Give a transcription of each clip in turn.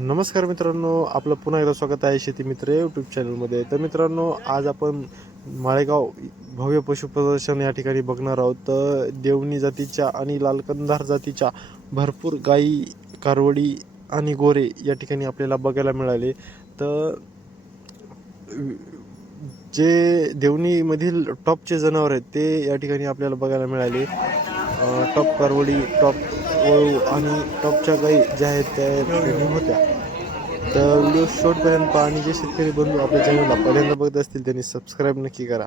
नमस्कार मित्रांनो आपलं पुन्हा एकदा स्वागत आहे शेती मित्र यूट्यूब चॅनलमध्ये तर मित्रांनो आज आपण माळेगाव भव्य पशु प्रदर्शन या ठिकाणी बघणार आहोत. तर देवणी जातीच्या आणि लालकंधार जातीच्या भरपूर गाई कारवडी आणि गोरे या ठिकाणी आपल्याला बघायला मिळाले. तर जे देवणीमधील टॉपचे जनावर आहेत ते या ठिकाणी आपल्याला बघायला मिळाले. टॉप कारवडी टॉप वळू आणि टॉपच्या काही ज्या आहेत त्या या होत्या. तर व्हिडिओ शॉर्टपर्यंत पहा आणि जे शेतकरी बंधू आपल्या चॅनलला पहिल्यांदा बघत असतील त्यांनी सबस्क्राईब नक्की करा.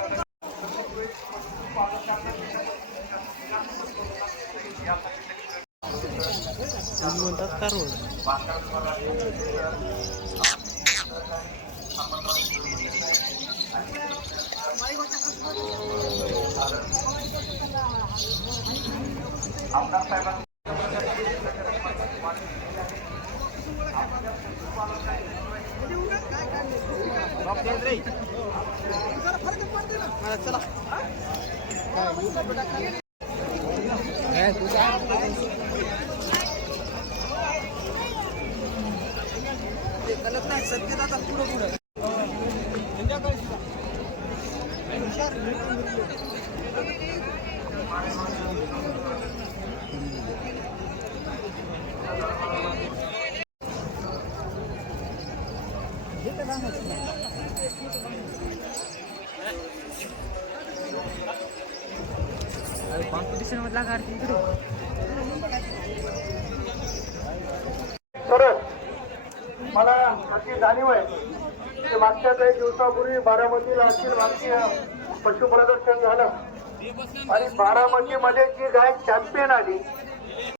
नाराजी लक्षात घेऊन या गलत नाही सत्य दादा पुढं पुढं. कॉम्पिटिशन मधला कार्तिक इकडे तर मला अशी जाणीव आहे की मागच्या काही दिवसापूर्वी बारामतीला अखिल भारतीय पशु प्रदर्शन झालं. आणि बारामतीमध्ये जी गाय चॅम्पियन आली